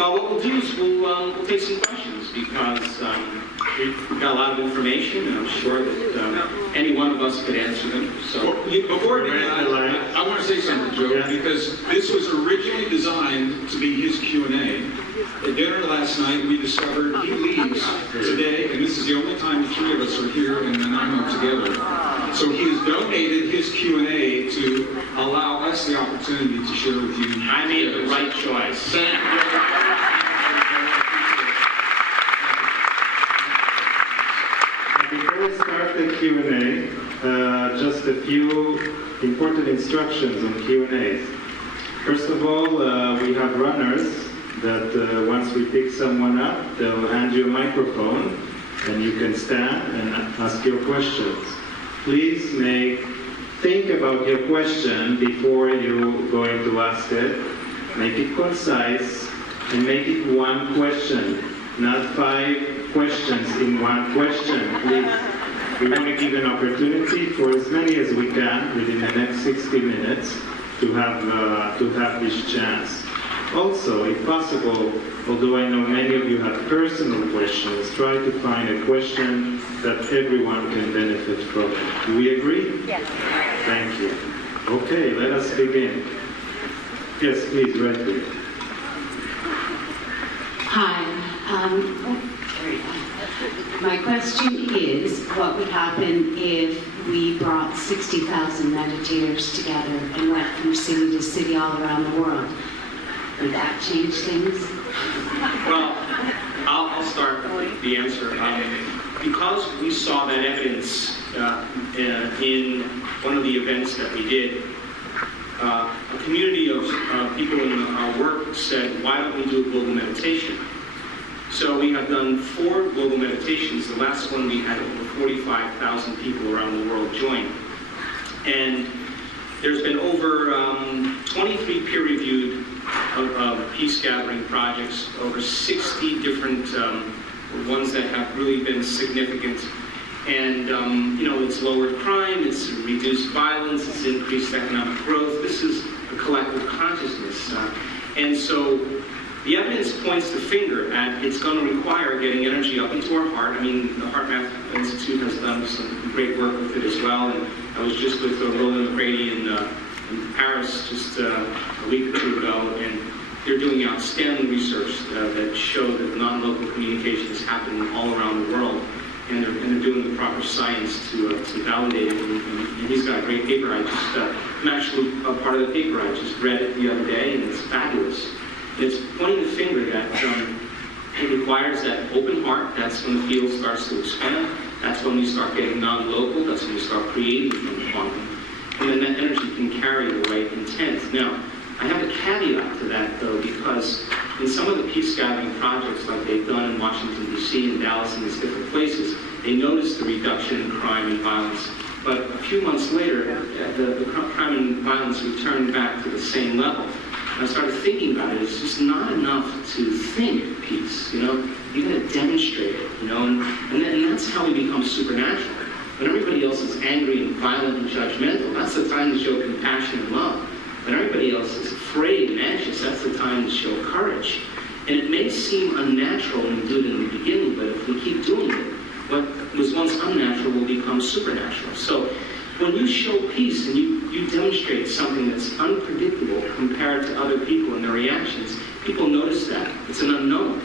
Well, what we'll do is we'll take some questions because we've got a lot of information, and I'm sure that any one of us could answer them. So, before we do that, I want to say something, Joe, because this was originally designed to be his Q&A. At dinner last night, we discovered he leaves today, and this is the only time the three of us are here in Nanaimo together. So he has donated his Q&A to allow us the opportunity to share with you. I made the right choice. Before we start the Q&A, just a few important instructions on Q&As. First of all, we have runners that once we pick someone up, they'll hand you a microphone and you can stand and ask your questions. Please think about your question before you're going to ask it. Make it concise and make it one question, not 5 questions in one question, please. We want to give an opportunity for as many as we can within the next 60 minutes to have this chance. Also, if possible, although I know many of you have personal questions, try to find a question that everyone can benefit from. Do we agree? Yes. Thank you. Okay, let us begin. Yes, please, right there. Hi. My question is, what would happen if we brought 60,000 meditators together and went from city to city all around the world? Would that change things? Well, I'll start with the answer. Because we saw that evidence in one of the events that we did, a community of people in our work said, why don't we do a global meditation? So we have done 4 global meditations. The last one we had over 45,000 people around the world join. And there's been over 23 peer-reviewed peace-gathering projects, over 60 different ones that have really been significant. And, it's lowered crime, it's reduced violence, it's increased economic growth. This is a collective consciousness. And so the evidence points the finger at it's going to require getting energy up into our heart. I mean, the Heart Math Institute has done some great work with it as well. And I was just with Roland McGrady in Paris just a week or 2 ago, and they're doing outstanding research that show that non-local communication is happening all around the world, and they're doing the proper science to validate it. And he's got a great paper. I'm actually a part of the paper. I just read it the other day, and it's fabulous. And it's pointing the finger that it requires that open heart. That's when the field starts to expand. That's when we start getting non-local. That's when we start creating from the quantum. And then that energy can carry the right intent. Now, I have a caveat to that, though, because in some of the peace-gathering projects like they've done in Washington, D.C., and Dallas, and these different places, they noticed the reduction in crime and violence. But a few months later, the crime and violence returned back to the same level. And I started thinking about it. It's just not enough to think peace, You got to demonstrate it, and that's how we become supernatural. When everybody else is angry and violent and judgmental, that's the time to show compassion and love. When everybody else is afraid and anxious, that's the time to show courage. And it may seem unnatural when we do it in the beginning, but if we keep doing it, what was once unnatural will become supernatural. So when you show peace and you demonstrate something that's unpredictable compared to other people and their reactions, people notice that. It's an unknown.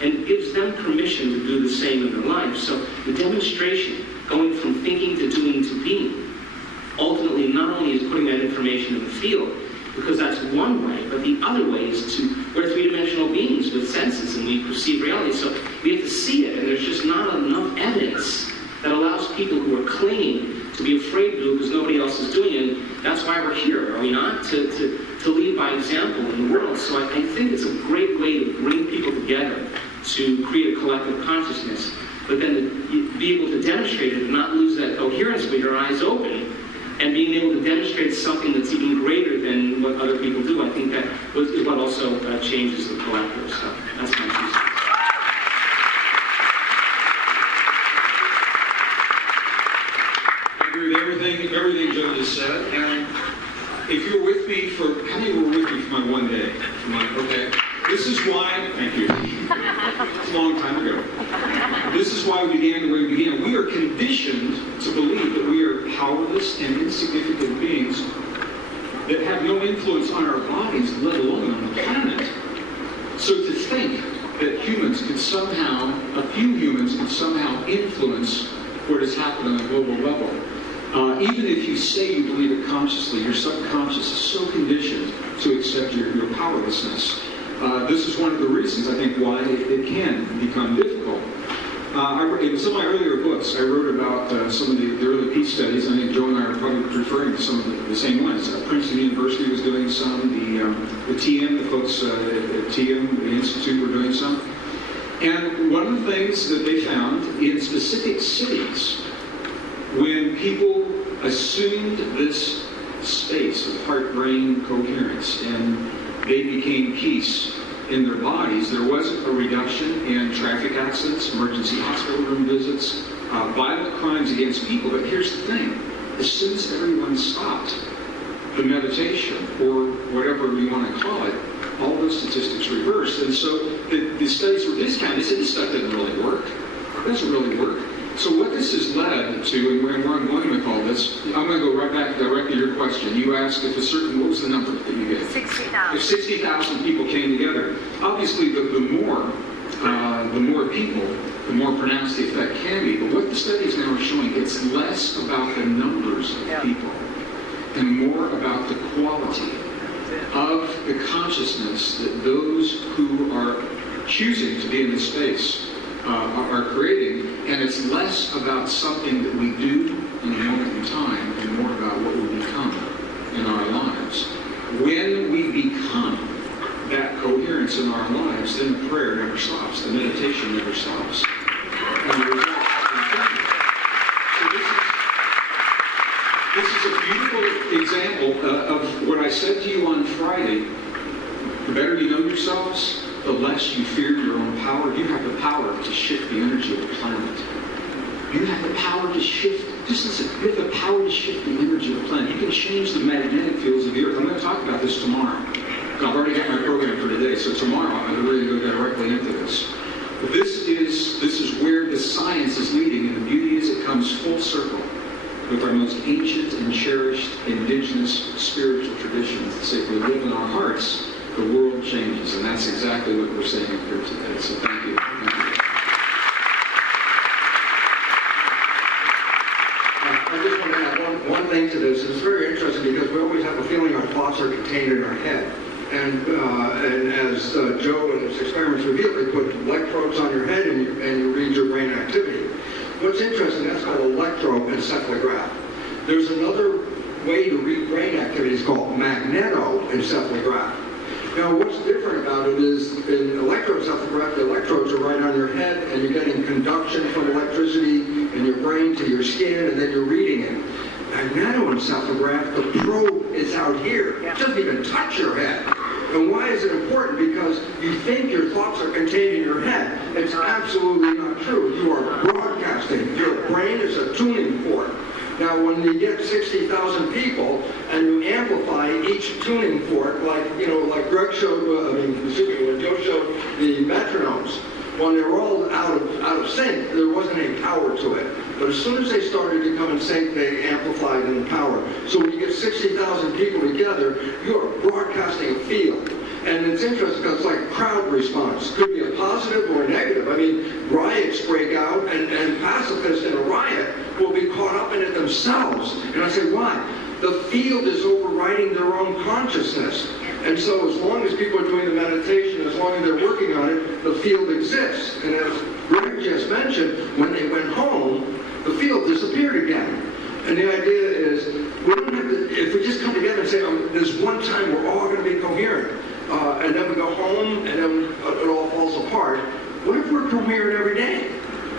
And it gives them permission to do the same in their life. So the demonstration, going from thinking to doing to being, ultimately not only is putting that information in the field, because that's one way, but the other way is we're 3-dimensional beings with senses and we perceive reality, so we have to see it, and there's just not enough evidence that allows people who are clinging to be afraid to do it because nobody else is doing it, and that's why we're here, are we not? To lead by example in the world. So I think it's a great way to bring people together to create a collective consciousness, but then to be able to demonstrate it and not lose that coherence with your eyes open, and being able to demonstrate something that's even greater than what other people do. I think that is what also changes the collective. So that's my 2 cents. I agree with everything Joe just said. And if you're with me how many were with me for my one day? Okay. This is why Thank you. It's a long time ago. This is why we began the way we began. We are conditioned to believe that we are powerless and insignificant beings that have no influence on our bodies, let alone on the planet. So to think that humans could somehow, a few humans could somehow influence what has happened on a global level. Even if you say you believe it consciously, your subconscious is so conditioned to accept your powerlessness. This is one of the reasons, I think, why it can become difficult. It was in my earlier books. I wrote about some of the early peace studies. I think Joe and I are probably referring to some of the same ones. Princeton University was doing some. The TM, the folks at TM, the Institute, were doing some. And one of the things that they found in specific cities, when people assumed this space of heart-brain coherence and they became peace in their bodies, there was a reduction in traffic accidents, emergency hospital room visits, violent crimes against people. But here's the thing. As soon as everyone stopped the meditation, or whatever you want to call it, all those statistics reversed. And so the studies were discounted. They said, this stuff doesn't really work. It doesn't really work. So what this has led to, and where I'm going with all this, I'm going to go right back directly to your question. You asked if a certain, what was the number that you gave? 60,000. If 60,000 people came together, obviously the more people, the more pronounced the effect can be. But what the studies now are showing, it's less about the numbers of people and more about the quality of the consciousness that those who are choosing to be in this space are creating, and it's less about something that we do in a moment in time and more about what we become in our lives. When we become that coherence in our lives, then the prayer never stops, the meditation never stops. And the results continue. So this is a beautiful example of what I said to you on Friday. The better you know yourselves, the less you fear your own power. You have the power to shift the energy of the planet. You have the power to shift, just listen, you have the power to shift the energy of the planet. You can change the magnetic fields of the earth. I'm going to talk about this tomorrow. I've already got my program for today, so tomorrow I'm going to really go directly into this. But this is where the science is leading, and the beauty is it comes full circle with our most ancient and cherished indigenous spiritual traditions that say if we live in our hearts, the world changes, and that's exactly what we're saying here today. So thank you. Thank you. I just want to add one thing to this. It's very interesting because we always have a feeling our thoughts are contained in our head. And as Joe and his experiments reveal, they put electrodes on your head and you read your brain activity. What's interesting, that's called electroencephalograph. There's another way to read brain activity. It's called magnetoencephalograph. Now, what's different about it is in electroencephalograph, the electrodes are right on your head, and you're getting conduction from electricity in your brain to your skin, and then you're reading it. Magnetoencephalograph, the probe is out here. It doesn't even touch your head. And why is it important? Because you think your thoughts are contained in your head. It's absolutely not true. You are broadcasting. Your brain is a tuning fork. Now, when you get 60,000 people and you amplify each tuning fork, like Greg showed, when Joe showed the metronomes, when they were all out of sync, there wasn't any power to it. But as soon as they started to come in sync, they amplified in the power. So when you get 60,000 people together, you are broadcasting a field. And it's interesting because it's like crowd response. Could be a positive or a negative. I mean, riots break out, and pacifists in a riot will be caught up in it themselves. And I say, why? The field is overriding their own consciousness. And so as long as people are doing the meditation, as long as they're working on it, the field exists. And as Greg just mentioned, when they went home, the field disappeared again. And the idea is, we don't have to, if we just come together and say, there's one time we're all going to be coherent, and then we go home, and then it all falls apart. What if we're coherent every day?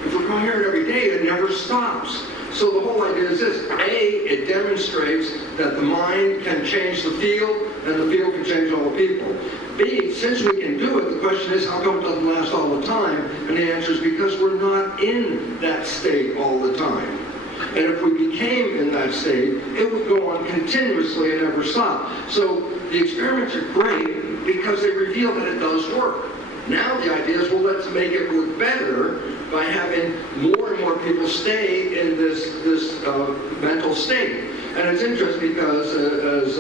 If we're coherent every day, it never stops. So the whole idea is this. A, it demonstrates that the mind can change the field, and the field can change all the people. B, since we can do it, the question is, how come it doesn't last all the time? And the answer is because we're not in that state all the time. And if we became in that state, it would go on continuously and never stop. So the experiments are great because they reveal that it does work. Now the idea is, well, let's make it work better by having more and more people stay in this mental state. And it's interesting because, as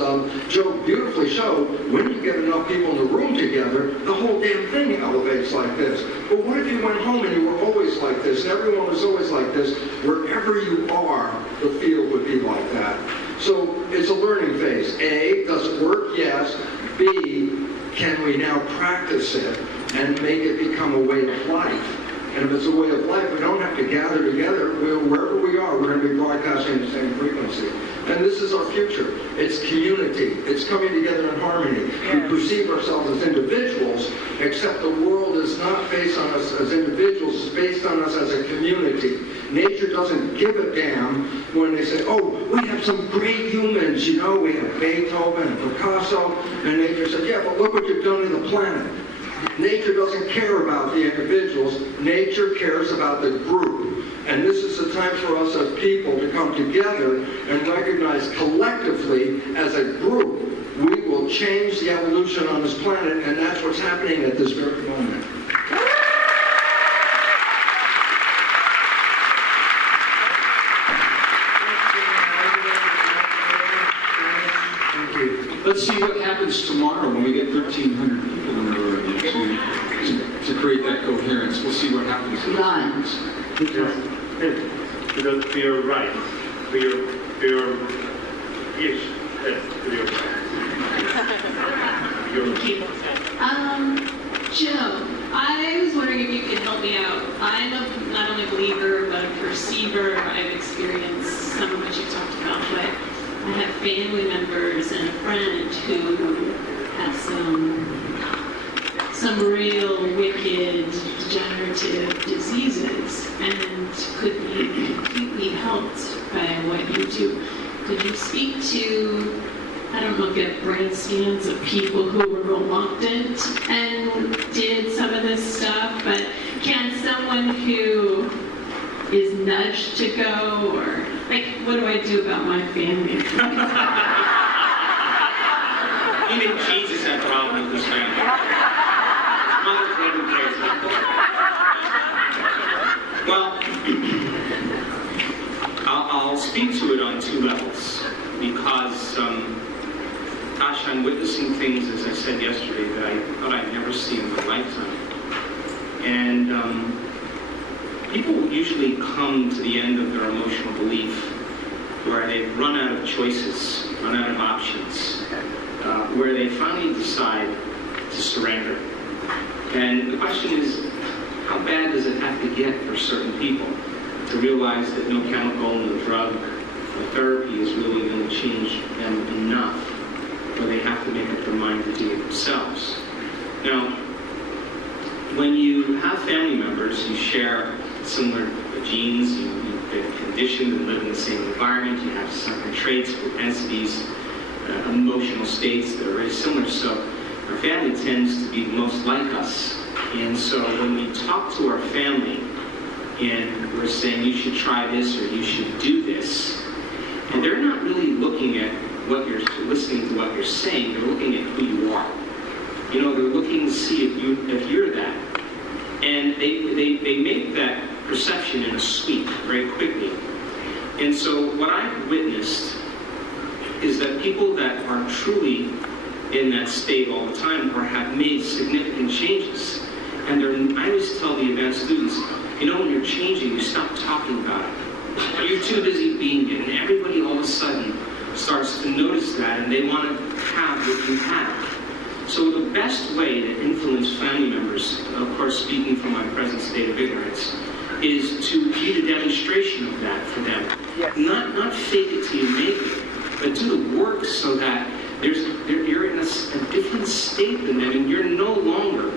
Joe beautifully showed, when you get enough people in the room together, the whole damn thing elevates like this. But what if you went home and you were always like this, and everyone was always like this? Wherever you are, the field would be like that. So it's a learning phase. A, does it work? Yes. B, can we now practice it and make it become a way of life? And if it's a way of life, we don't have to gather together. Wherever we are, we're going to be broadcasting the same frequency. And this is our future. It's community. It's coming together in harmony. We perceive ourselves as individuals, except the world is not based on us as individuals. It's based on us as a community. Nature doesn't give a damn when they say, oh, we have some great humans. You know, we have Beethoven and Picasso. And nature said, yeah, but look what you've done to the planet. Nature doesn't care about the individuals. Nature cares about the group. And this is the time for us as people to come together and recognize collectively as a group, we will change the evolution on this planet, and that's what's happening at this very moment. Let's see what happens tomorrow when we get 1,300 people in the room to create that coherence. We'll see what happens. Because you're right. Joe, I was wondering if you could help me out. I'm not only a believer, but a perceiver. I've experienced some of what you talked about, but I have family members and a friend who has some real wicked degenerative diseases and could be completely helped by what you do. Could you speak to, I don't know, get brain scans of people who were reluctant and did some of this stuff, but can someone who is nudged to go, or like, what do I do about my family? Even Jesus had problems with his family. Mother couldn't care. Well, I'll speak to it on two levels because, gosh, I'm witnessing things, as I said yesterday, that I thought I'd never seen in my lifetime. And people usually come to the end of their emotional belief where they've run out of choices, run out of options, where they finally decide to surrender. And the question is, how bad does it have to get for certain people to realize that no chemical, no drug, no therapy is really going to change them enough where they have to make up their mind to do it themselves? Now, when you have family members who share similar genes, you've been conditioned and live in the same environment, you have certain traits, propensities, emotional states that are very similar. So our family tends to be most like us. And so when we talk to our family and we're saying you should try this or you should do this, and they're not really looking at what you're listening to what you're saying, they're looking at who you are. You know, they're looking to see if you're that. And they make that perception in a sweep very quickly. And so what I've witnessed is that people that are truly in that state all the time or have made significant changes, and I always tell the advanced students, you know, when you're changing, you stop talking about it. You're too busy being it, and everybody all of a sudden starts to notice that, and they want to have what you have. So the best way to influence family members, of course speaking from my present state of ignorance, is to be the demonstration of that for them. Yes. Not fake it till you make it, but do the work so that you're in a different state than them, and you're no longer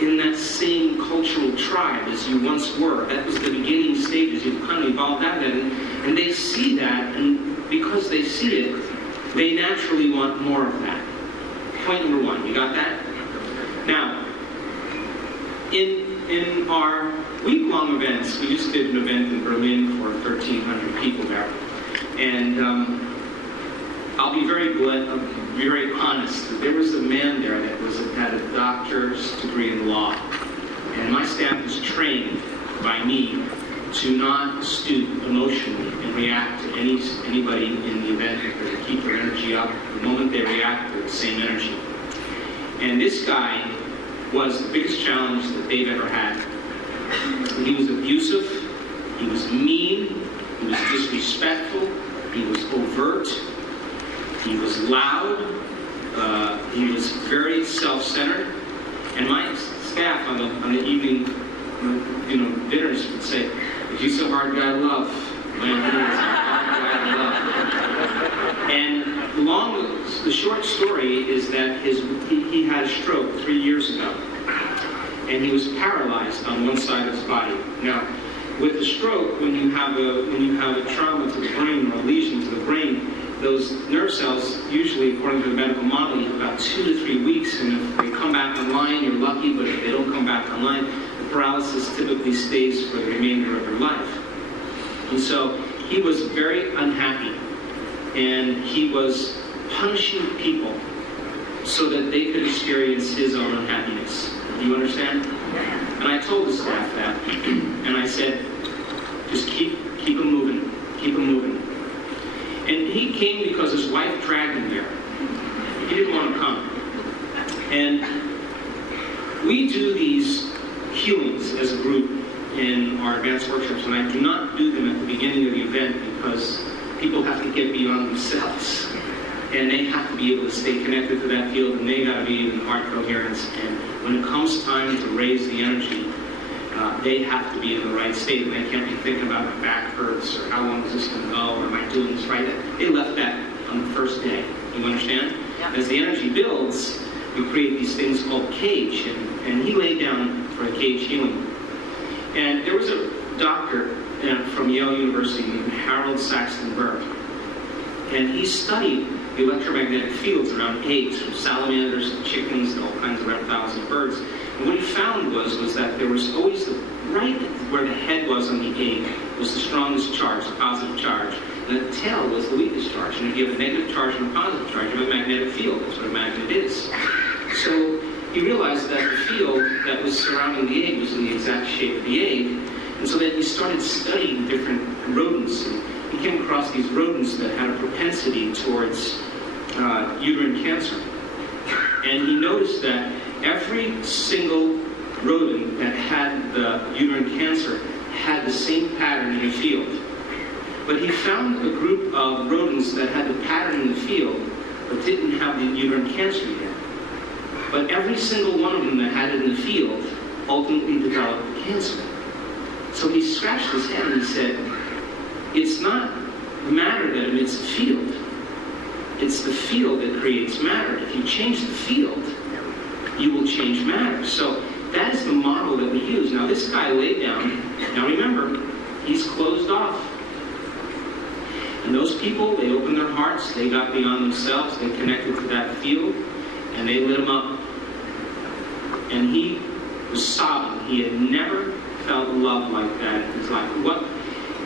in that same cultural tribe as you once were. That was the beginning stages. You've kind of evolved out of that, and they see that, and because they see it, they naturally want more of that. Point number one, you got that? Now, in our week-long events, we just did an event in Berlin for 1,300 people there, and I'll be very be very honest. There was a man there that had a doctor's degree in law. And my staff was trained by me to not stoop emotionally and react to anybody in the event that they keep their energy up. The moment they react, they're the same energy. And this guy was the biggest challenge that they've ever had. He was abusive, he was mean, he was disrespectful, he was overt, he was loud, he was very self-centered. And my staff on the evening dinners would say, "Is he so hard guy to love?" Man, he was a hard guy to love. And the short story is that he had a stroke 3 years ago. And he was paralyzed on one side of his body. Now, with a stroke, when you have a trauma to the brain or a lesion to the brain, those nerve cells, usually according to the medical model, you have about 2 to 3 weeks, and if they come back online, you're lucky, but if they don't come back online, the paralysis typically stays for the remainder of your life. And so he was very unhappy, and he was punishing people so that they could experience his own unhappiness. Do you understand? And I told the staff that, and I said, just keep him moving, keep him moving. And he came because his wife dragged him here. He didn't want to come. And we do these healings as a group in our advanced workshops, and I do not do them at the beginning of the event because people have to get beyond themselves. And they have to be able to stay connected to that field, and they got to be in heart coherence. And when it comes time to raise the energy, they have to be in the right state. They can't be thinking about my back hurts or how long is this going to go or am I doing this right. They left that on the first day. You understand? Yeah. As the energy builds, we create these things called cage, and he laid down for a cage healing. And there was a doctor from Yale University named Harold Saxton-Burke, and he studied the electromagnetic fields around eggs, from salamanders and chickens and all kinds of reptiles and birds. And what he found was that there was always right where the head was on the egg was the strongest charge, the positive charge, and the tail was the weakest charge. And if you have a negative charge and a positive charge, you have a magnetic field. That's what a magnet is. So he realized that the field that was surrounding the egg was in the exact shape of the egg, and so then he started studying different rodents. And he came across these rodents that had a propensity towards uterine cancer. And he noticed that every single rodent that had the uterine cancer had the same pattern in the field. But he found a group of rodents that had the pattern in the field but didn't have the uterine cancer yet. But every single one of them that had it in the field ultimately developed the cancer. So he scratched his head and he said, it's not matter that emits the field. It's the field that creates matter. If you change the field, you will change matter. So that is the model that we use. Now this guy laid down. Now remember, he's closed off. And those people, they opened their hearts, they got beyond themselves, they connected to that field, and they lit him up. And he was sobbing. He had never felt love like that in his life.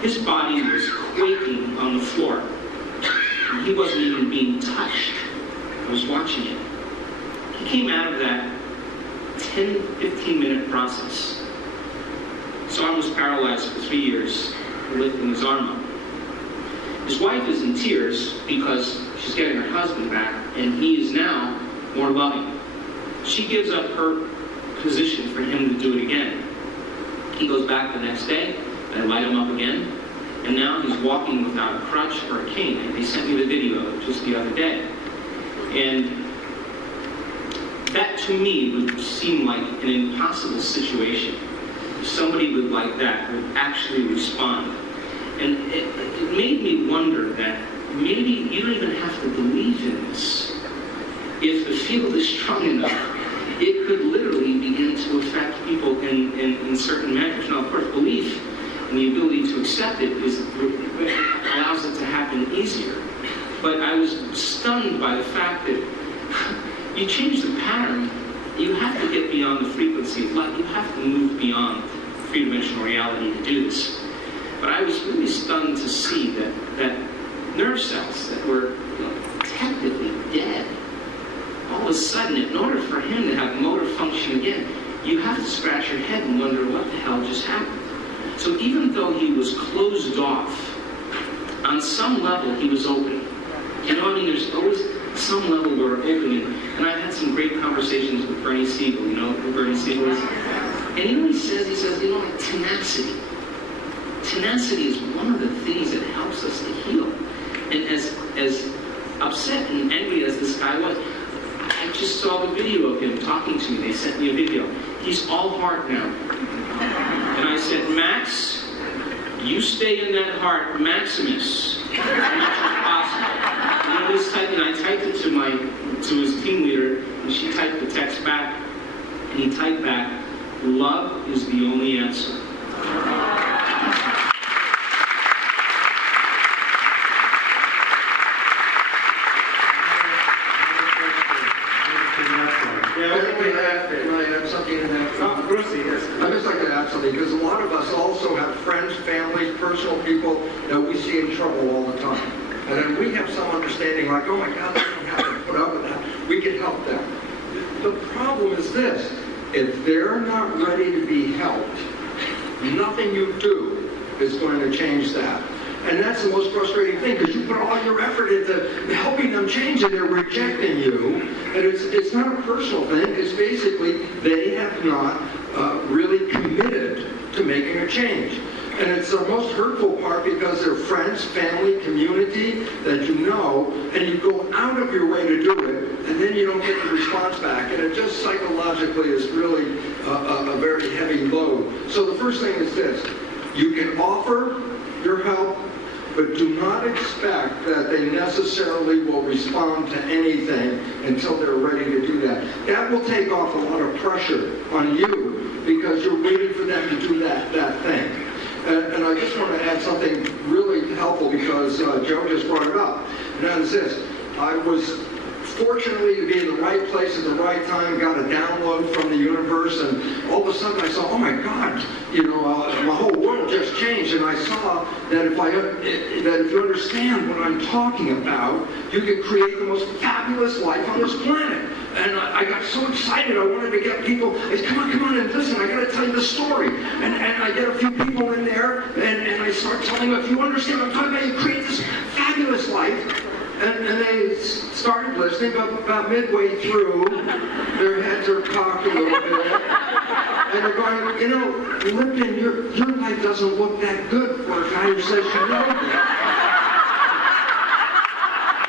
His body was quaking on the floor. And he wasn't even being touched. I was watching it. He came out of that 10, 15-minute process. So I was paralyzed for 3 years, lifting his arm up. His wife is in tears because she's getting her husband back, and he is now more loving. She gives up her position for him to do it again. He goes back the next day, I light him up again, and now he's walking without a crutch or a cane. And they sent me the video just the other day. And that to me would seem like an impossible situation. If somebody like that would actually respond. And it made me wonder that maybe you don't even have to believe in this. If the field is strong enough, it could literally begin to affect people in certain measures. Now, of course, belief and the ability to accept it allows it to happen easier. But I was stunned by the fact that you change the pattern, you have to get beyond the frequency of light. You have to move beyond three-dimensional reality to do this. But I was really stunned to see that nerve cells that were technically dead all of a sudden, in order for him to have motor function again, you have to scratch your head and wonder what the hell just happened. So even though he was closed off, on some level he was open. You know, I mean, there's always some level we're opening. And I've had some great conversations with Bernie Siegel, you know who Bernie Siegel is? And you know what he says? He says, you know, like tenacity. Tenacity is one of the things that helps us to heal. And as upset and angry as this guy was, I just saw the video of him talking to me. They sent me a video. He's all heart now. And I said, Max, you stay in that heart, Maximus, as much as possible. And he was typing, I typed it to his team leader, and she typed the text back, and he typed back, love is the only answer. Can I add something in that? I'd just like to add something, because a lot of us also have friends, families, personal people that we see in trouble all the time. And then we have some understanding like, oh my God, they don't have to put up with that. We can help them. The problem is this: if they're not ready to be helped, nothing you do is going to change that. And that's the most frustrating thing, because you put all your effort into helping them change and they're rejecting you. And it's not a personal thing. It's basically they have not really committed to making a change. And it's the most hurtful part, because they're friends, family, community that you know, and you go out of your way to do it, and then you don't get the response back. And it just psychologically is really a very heavy load. So the first thing is this: you can offer your help, but do not expect that they necessarily will respond to anything until they're ready to do that. That will take off a lot of pressure on you, because you're waiting for them to do that thing. And I just want to add something really helpful, because Joe just brought it up. And that is this: I was fortunately to be in the right place at the right time, got a download from the universe, and all of a sudden I saw, oh my God, you know, my whole world just changed. And I saw that if you understand what I'm talking about, you can create the most fabulous life on this planet. And I got so excited, I wanted to get people, I said, come on, and listen, I got to tell you the story. And I get a few people in there, and I start telling them, if you understand what I'm talking about, you create this fabulous life. And they started listening, but about midway through, their heads are cocked a little bit. And they're going, you know, Lipton, your life doesn't look that good for a guy who says you know that.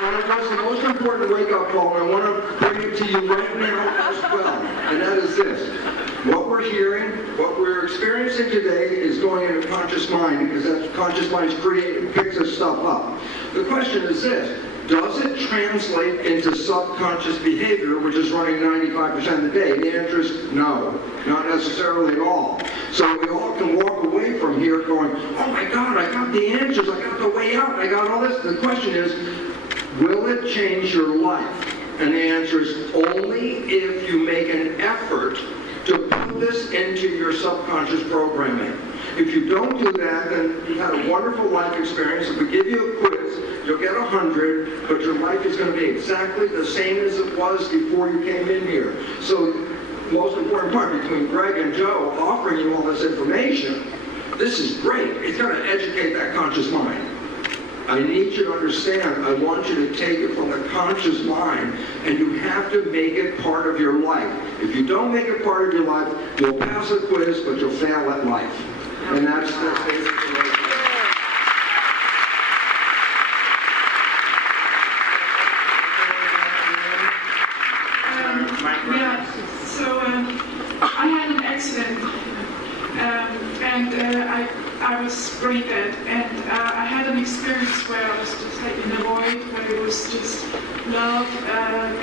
And it was the most important wake-up call, and I want to bring it to you right now as well. And that is this: what we're hearing, what we're experiencing today is going into conscious mind, because that conscious mind is creative, picks this stuff up. The question is this: does it translate into subconscious behavior, which is running 95% of the day? The answer is no, not necessarily at all. So we all can walk away from here going, oh my God, I got the answers, I got the way out, I got all this. The question is, will it change your life? And the answer is only if you make an effort to put this into your subconscious programming. If you don't do that, then you've had a wonderful life experience. If we give you a quiz, you'll get 100, but your life is going to be exactly the same as it was before you came in here. So the most important part between Greg and Joe offering you all this information, this is great. It's going to educate that conscious mind. I need you to understand, I want you to take it from the conscious mind, and you have to make it part of your life. If you don't make it part of your life, you'll pass a quiz, but you'll fail at life. And that's basically what I had an accident, and I was brain dead, and I had an experience where I was just like in a void, where it was just love.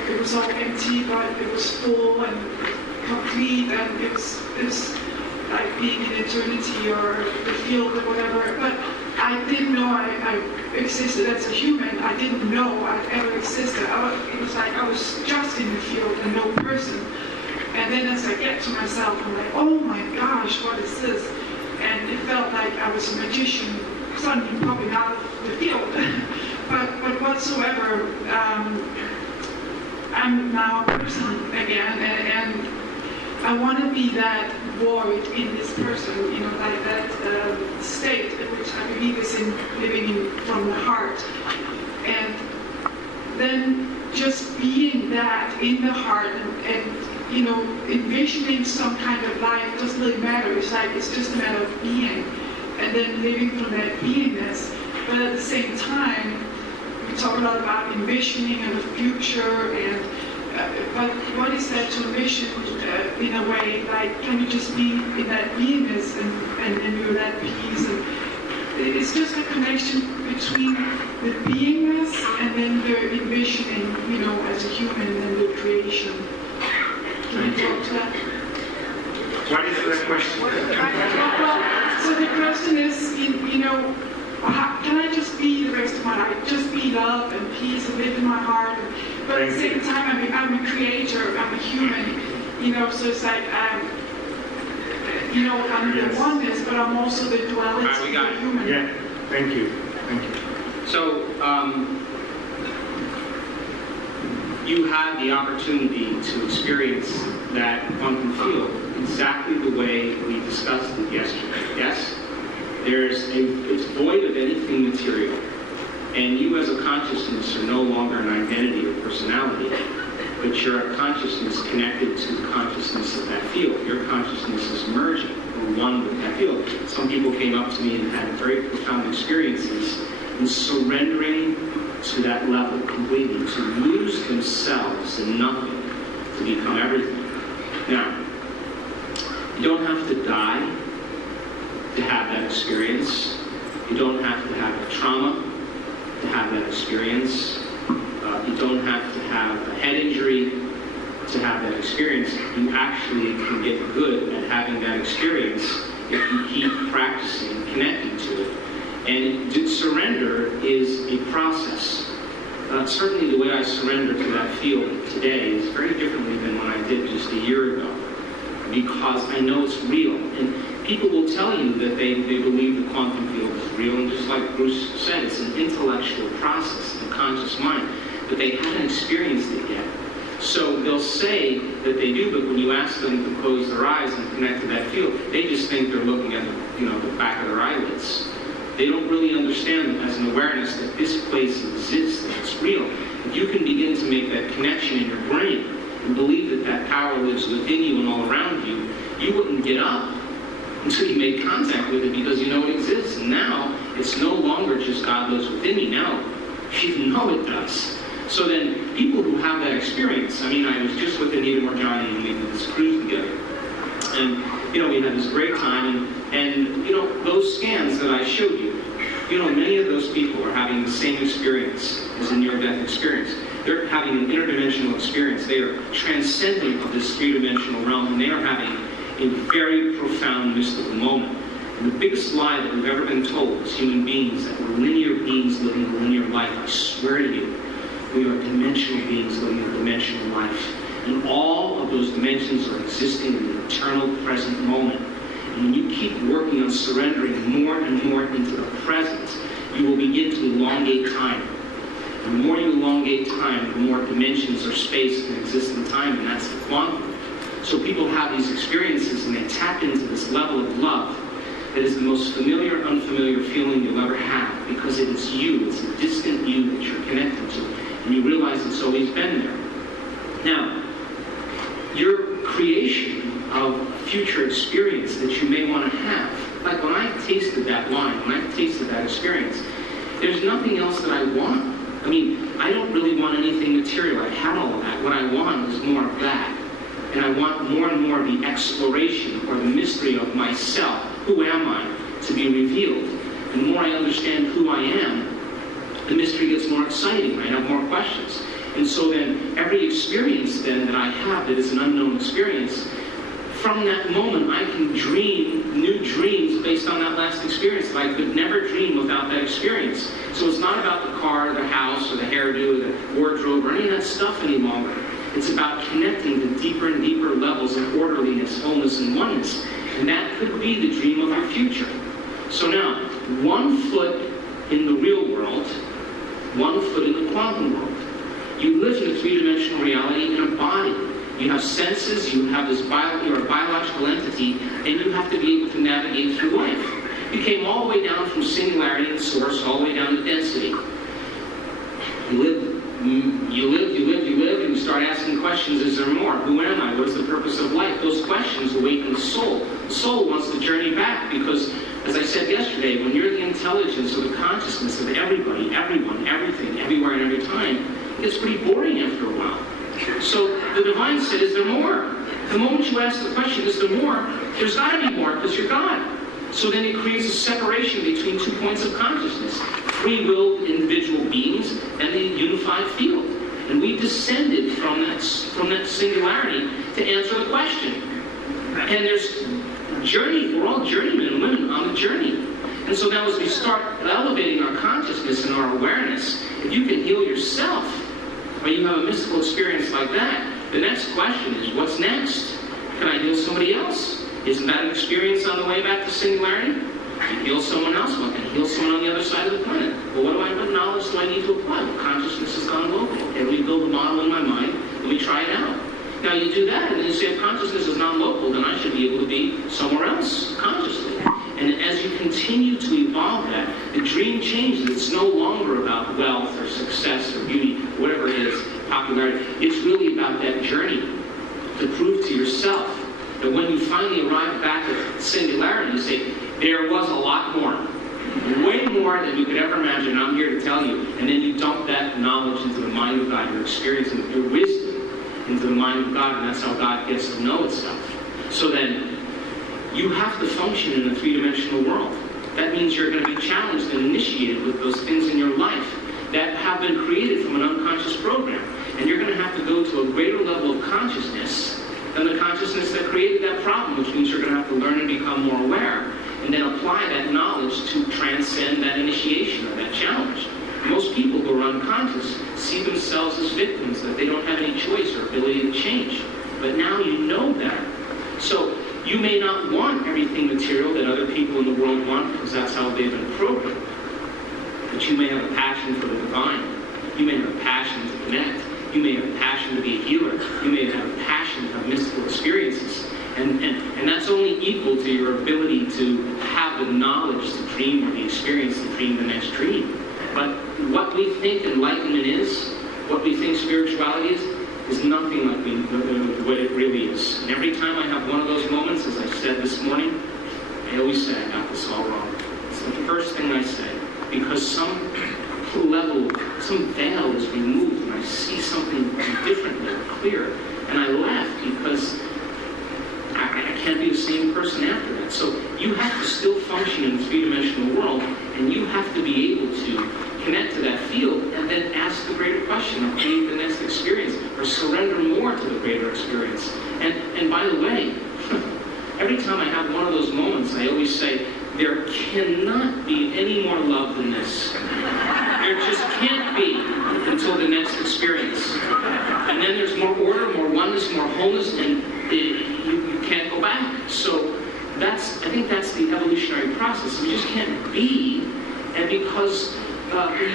It was all empty, but it was full and complete, and it was like being in eternity or the field or whatever. But I didn't know I existed as a human. I didn't know I ever existed. It was like I was just in the field and no person. And then as I get to myself, I'm like, oh my gosh, what is this? And it felt like I was a magician, suddenly popping out of the field. but whatsoever, I'm now a person again, and I want to be that void in this person, like that state, which I believe is living from the heart. And then just being that in the heart and envisioning some kind of life doesn't really matter. It's just a matter of being, and then living from that beingness. But at the same time, we talk a lot about envisioning and the future, but what is that to envision in a way? Like, can you just be in that beingness and then you're at peace? And it's just a connection between the beingness and then the envisioning, as a human, and then the creation. Can you talk to that? What is the question? Well, so the question is, how can I just be the rest of my life? Just be love and peace and live in my heart. But at the same time, I'm a creator, I'm a human, so it's like, I'm the oneness, but I'm also the duality of the human. Yeah, thank you. So, you had the opportunity to experience that quantum field exactly the way we discussed it yesterday, yes? It's void of anything material. And you as a consciousness are no longer an identity or personality, but you're a consciousness connected to the consciousness of that field. Your consciousness is merging, or one with that field. Some people came up to me and had very profound experiences in surrendering to that level completely, to lose themselves in nothing, to become everything. Now, you don't have to die to have that experience. You don't have to have a trauma to have that experience. You don't have to have a head injury to have that experience. You actually can get good at having that experience if you keep practicing, connecting to it. And surrender is a process. Certainly the way I surrender to that field today is very differently than when I did just a year ago, because I know it's real. And people will tell you that they believe the quantum field is real, and just like Bruce said, it's an intellectual process, the conscious mind, but they haven't experienced it yet. So they'll say that they do, but when you ask them to close their eyes and connect to that field, they just think they're looking at the back of their eyelids. They don't really understand as an awareness that this place exists, that it's real. If you can begin to make that connection in your brain and believe that that power lives within you and all around you, you wouldn't get up until you made contact with it, because you know it exists. And now it's no longer just God lives within me. Now you know it does. So then people who have that experience, I was just with Anita Morjani and we did this cruise together. And, we had this great time, and those scans that I showed you, many of those people are having the same experience as a near-death experience. They're having an interdimensional experience. They are transcending of this three-dimensional realm, and they are having a very profound mystical moment. And the biggest lie that we've ever been told as human beings, that we're linear beings living a linear life, I swear to you, we are dimensional beings living a dimensional life. And all of those dimensions are existing in the eternal present moment. And when you keep working on surrendering more and more into the present, you will begin to elongate time. The more you elongate time, the more dimensions or space can exist in time, and that's the quantum. So people have these experiences and they tap into this level of love that is the most familiar, unfamiliar feeling you'll ever have, because it is you. It's a distant you that you're connected to. And you realize it's always been there. Now, your creation of future experience that you may want to have, like when I tasted that wine, when I tasted that experience, there's nothing else that I want. I don't really want anything material. I've had all of that. What I want is more of that. And I want more and more of the exploration or the mystery of myself. Who am I? To be revealed. And the more I understand who I am, the mystery gets more exciting. I have more questions. And so then every experience then that I have that is an unknown experience, from that moment I can dream new dreams based on that last experience that I could never dream without that experience. So it's not about the car, or the house, or the hairdo, or the wardrobe, or any of that stuff any longer. It's about connecting to deeper and deeper levels of orderliness, wholeness, and oneness. And that could be the dream of your future. So now, 1 foot in the real world, 1 foot in the quantum world. You live in a three-dimensional reality in a body. You have senses, you have this you're a biological entity, and you have to be able to navigate through life. You came all the way down from singularity and source, all the way down to density. You live, and you start asking questions. Is there more? Who am I? What is the purpose of life? Those questions awaken the soul. The soul wants to journey back because, as I said yesterday, when you're the intelligence or the consciousness of everybody, everyone, everything, everywhere and every time, it gets pretty boring after a while. So the divine said, is there more? The moment you ask the question, is there more? There's got to be more because you're God. So then it creates a separation between 2 points of consciousness, free-willed individual beings and the unified field. And we descended from that singularity to answer the question. And there's journey, we're all journeymen and women on the journey. And so now as we start elevating our consciousness and our awareness, if you can heal yourself, or you have a mystical experience like that, the next question is, what's next? Can I heal somebody else? Isn't that an experience on the way back to singularity? You heal someone else, well, I can heal someone on the other side of the planet. Well, what knowledge do I need to apply? Well, consciousness has gone local. Okay, let me build a model in my mind. Let me try it out. Now you do that, and then you say, if consciousness is non-local, then I should be able to be somewhere else, consciously. And as you continue to evolve that, the dream changes. It's no longer about wealth or success or beauty, whatever it is, popularity. It's really about that journey to prove to yourself that when you finally arrive back at singularity, you say, there was a lot more. Way more than you could ever imagine. I'm here to tell you. And then you dump that knowledge into the mind of God, your experience and your wisdom into the mind of God, and that's how God gets to know itself. So then, you have to function in a three-dimensional world. That means you're going to be challenged and initiated with those things in your life that have been created from an unconscious program. And you're going to have to go to a greater level of consciousness than the consciousness that created that problem, which means you're going to have to learn and become more aware, and then apply that knowledge to transcend that initiation or that challenge. Most people who are unconscious see themselves as victims, that they don't have any choice or ability to change. But now you know better. So you may not want everything material that other people in the world want because that's how they've been programmed. But you may have a passion for the divine. You may have a passion to connect. You may have a passion to be a healer. You may have a passion to have mystical experiences. And that's only equal to your ability to have the knowledge to dream or the experience to dream the next dream. But what we think enlightenment is, what we think spirituality is nothing like what it really is. And every time I have one of those moments, as I said this morning, I always say I got this all wrong. It's the first thing I say, because some veil is removed and I see something differently, clear. And I laugh because I can't be the same person after that. So you have to still function in the three-dimensional world, and you have to be able to connect to that field and then ask the greater question of create the next experience or surrender more to the greater experience. And by the way, every time I have one of those moments, I always say, there cannot be any more love than this. There just can't be until the next experience. And then there's more order, more oneness, more wholeness, and you can't go back. So I think that's the evolutionary process. We just can't be, and because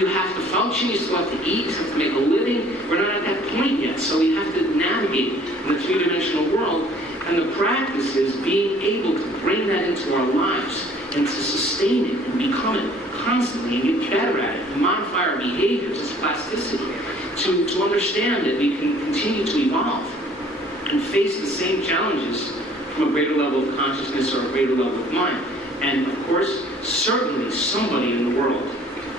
you have to function, you still have to eat, you have to make a living. We're not at that point yet, so we have to navigate in the three-dimensional world. And the practice is being able to bring that into our lives and to sustain it and become it constantly and get better at it and modify our behaviors as plasticity to understand that we can continue to evolve and face the same challenges from a greater level of consciousness or a greater level of mind. And of course, certainly somebody in the world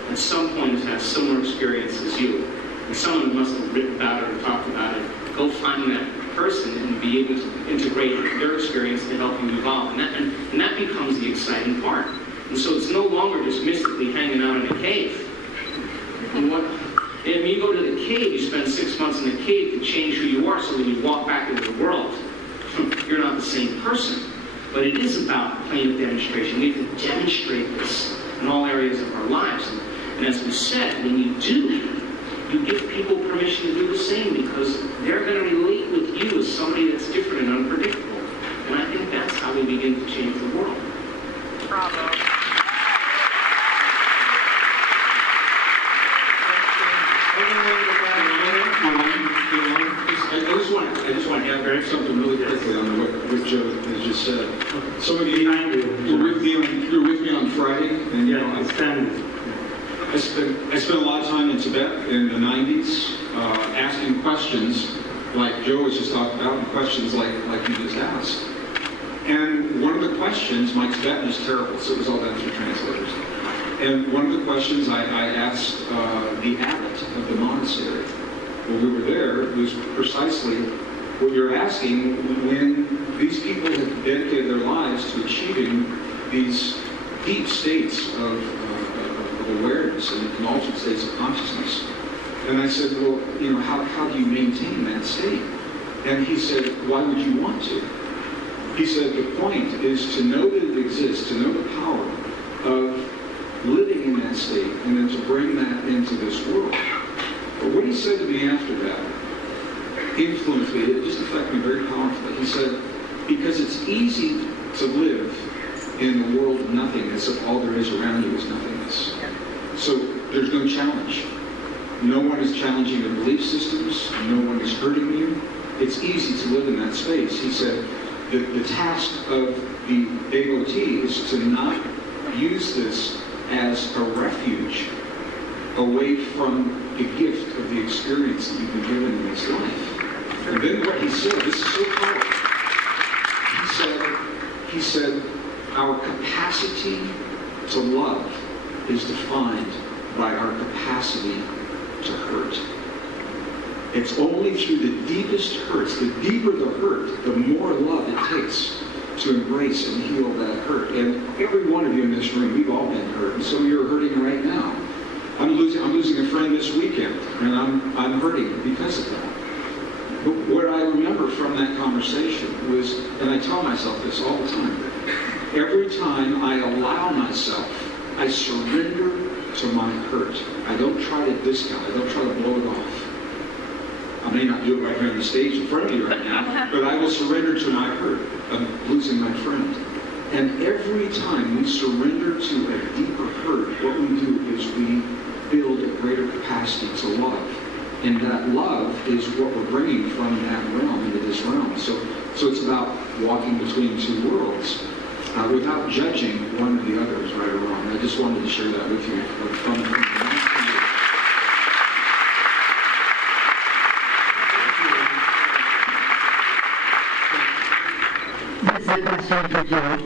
at some point has had similar experience as you. And someone must have written about it or talked about it. Go find that person and be able to integrate their experience to help you evolve. And that becomes the exciting part. And so it's no longer just mystically hanging out in a cave. And when you go to the cave, you spend 6 months in the cave to change who you are, so when you walk back into the world, you're not the same person. But it is about playing a demonstration. We have to demonstrate this in all areas of our lives. And as we said, when you do, you give people permission to do the same because they're going to relate with you as somebody that's different and unpredictable. And I think that's how we begin to change the world. Bravo. Everyone, just said. Some of you Behind you. were with me on Friday, and you know, Yeah, stand. I spent a lot of time in Tibet in the 90s asking questions like Joe was just talking about, and questions like you just asked. And one of the questions, my Tibetan is terrible, so it was all done through translators. And one of the questions I asked the abbot of the monastery when we were there was precisely what you're asking when these people have dedicated their lives to achieving these deep states of awareness and altered states of consciousness. And I said, well, you know, how do you maintain that state? And he said, why would you want to? He said, the point is to know that it exists, to know the power of living in that state, and then to bring that into this world. But what he said to me after that influenced me. It just affected me very powerfully. He said, because it's easy to live in a world of nothingness if all there is around you is nothingness. So there's no challenge. No one is challenging your belief systems. No one is hurting you. It's easy to live in that space. He said, the task of the devotee is to not use this as a refuge away from the gift of the experience that you've been given in this life. And then what he said, this is so powerful. He said, our capacity to love is defined by our capacity to hurt. It's only through the deepest hurts, the deeper the hurt, the more love it takes to embrace and heal that hurt. And every one of you in this room, we've all been hurt, and some of you are hurting right now. I'm losing a friend this weekend, and I'm hurting because of that. But what I remember from that conversation was, and I tell myself this all the time, every time I allow myself, I surrender to my hurt. I don't try to discount it. I don't try to blow it off. I may not do it right here on the stage in front of you right now, but I will surrender to my hurt of losing my friend. And every time we surrender to a deeper hurt, what we do is we build a greater capacity to love. And that love is what we're bringing from that realm into this realm. So it's about walking between two worlds without judging one or the other as right or wrong. I just wanted to share that with you from the This is a question for Joe.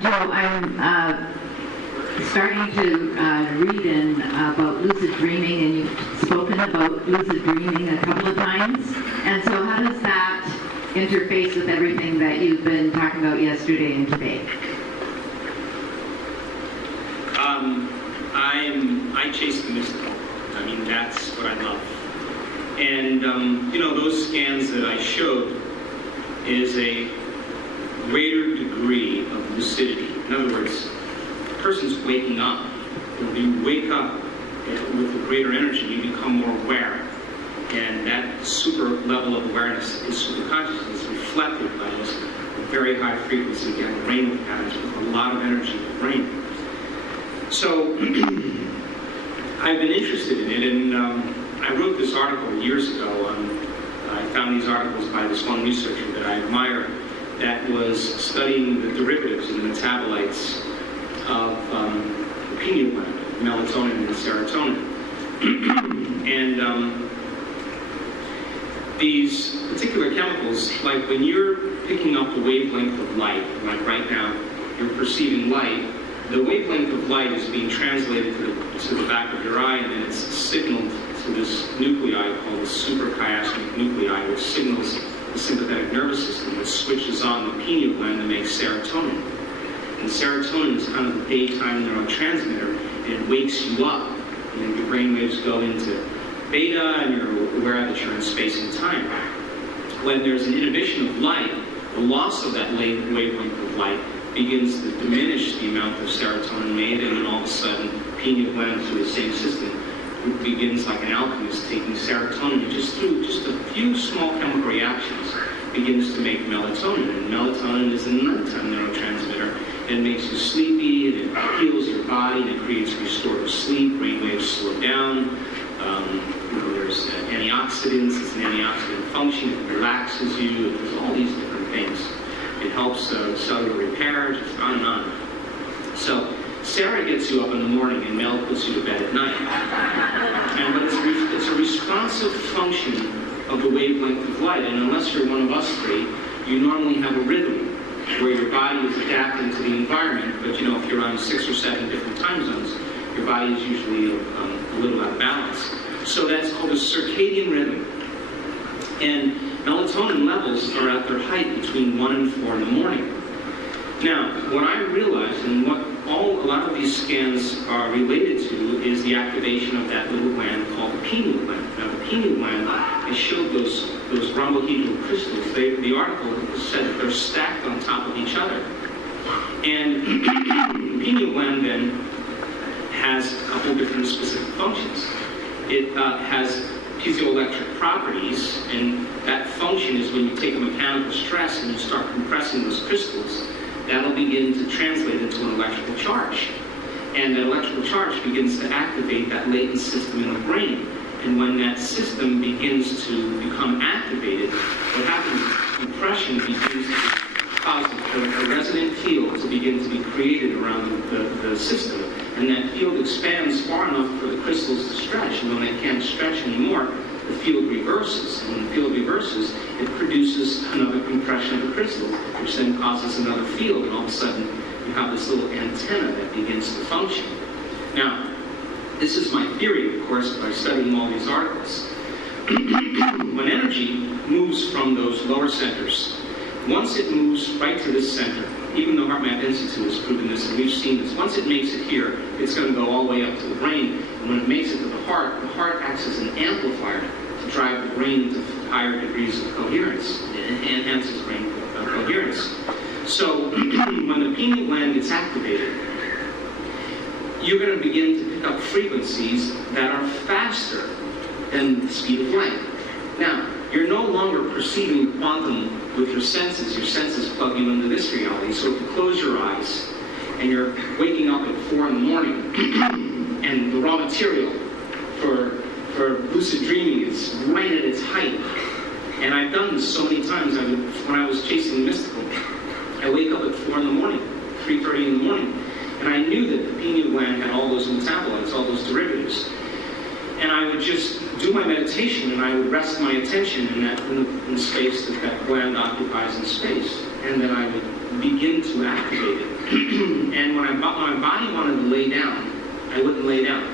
Joe, I'm starting to read about lucid dreaming, and you've spoken about lucid dreaming a couple of times. And so how does that interface with everything that you've been talking about yesterday and today? I chase the mystical. I mean, that's what I love. And, those scans that I showed is a greater degree of lucidity. In other words, the person's waking up. When you wake up with a greater energy, you become more aware. And that super level of awareness is super consciousness is reflected by this very high frequency, again, brain patterns with a lot of energy in the brain. So I've been interested in it, and I wrote this article years ago. I found these articles by this one researcher that I admire that was studying the derivatives and the metabolites of the pineal gland, melatonin and serotonin. And these particular chemicals, like when you're picking up the wavelength of light, like right now, you're perceiving light, the wavelength of light is being translated to the back of your eye, and then it's signaled to this nuclei called the suprachiasmatic nuclei, which signals the sympathetic nervous system, which switches on the pineal gland to make serotonin. And serotonin is kind of the daytime neurotransmitter, and it wakes you up. And your brain waves go into beta, and you're aware that you're in space and time. When there's an inhibition of light, the loss of that wavelength of light begins to diminish the amount of serotonin made, and then all of a sudden, pineal gland through the same system begins like an alchemist taking serotonin, and just through just a few small chemical reactions begins to make melatonin. And melatonin is a nighttime neurotransmitter. It makes you sleepy, and it heals your body, and it creates restorative sleep. Brainwaves slow down. There's antioxidants. It's an antioxidant function. It relaxes you. There's all these different things. It helps cellular repair, just on and on. So Sarah gets you up in the morning and Mel puts you to bed at night. But it's a responsive function of the wavelength of light. And unless you're one of us three, you normally have a rhythm where your body is adapting to the environment. But you know, if you're on 6 or 7 different time zones, your body is usually a little out of balance. So that's called a circadian rhythm. And melatonin levels are at their height between 1 and 4 in the morning. Now, what I realized, and what a lot of these scans are related to, is the activation of that little gland called the pineal gland. Now, the pineal gland, I showed those rhombohedral crystals. The article said that they're stacked on top of each other. And the pineal gland then has a couple different specific functions. It has piezoelectric properties, and that function is when you take a mechanical stress and you start compressing those crystals, that'll begin to translate into an electrical charge. And that electrical charge begins to activate that latent system in the brain. And when that system begins to become activated, what happens is compression begins to cause a resonant field to begin to be created around the system. And that field expands far enough for the crystals to stretch. And when they can't stretch anymore, the field reverses. And when the field reverses, it produces another compression of the crystal, which then causes another field. And all of a sudden, you have this little antenna that begins to function. Now, this is my theory, of course, by studying all these articles. When energy moves from those lower centers, once it moves right to this center, even the HeartMath Institute has proven this, and we've seen this, once it makes it here, it's going to go all the way up to the brain. And when it makes it to the heart acts as an amplifier to drive the brain into higher degrees of coherence. It enhances brain coherence. So when the pineal gland gets activated, you're going to begin to pick up frequencies that are faster than the speed of light. Now, you're no longer perceiving quantum with your senses. Your senses plug you into this reality. So if you close your eyes and you're waking up at 4 in the morning and the raw material for lucid dreaming is right at its height. And I've done this so many times. When I was chasing the mystical, I wake up at 4 in the morning, 3:30 in the morning, and I knew that the pineal gland had all those metabolites, all those derivatives. And I would just do my meditation, and I would rest my attention in the space that gland occupies in space, and then I would begin to activate it. And when my body wanted to lay down, I wouldn't lay down.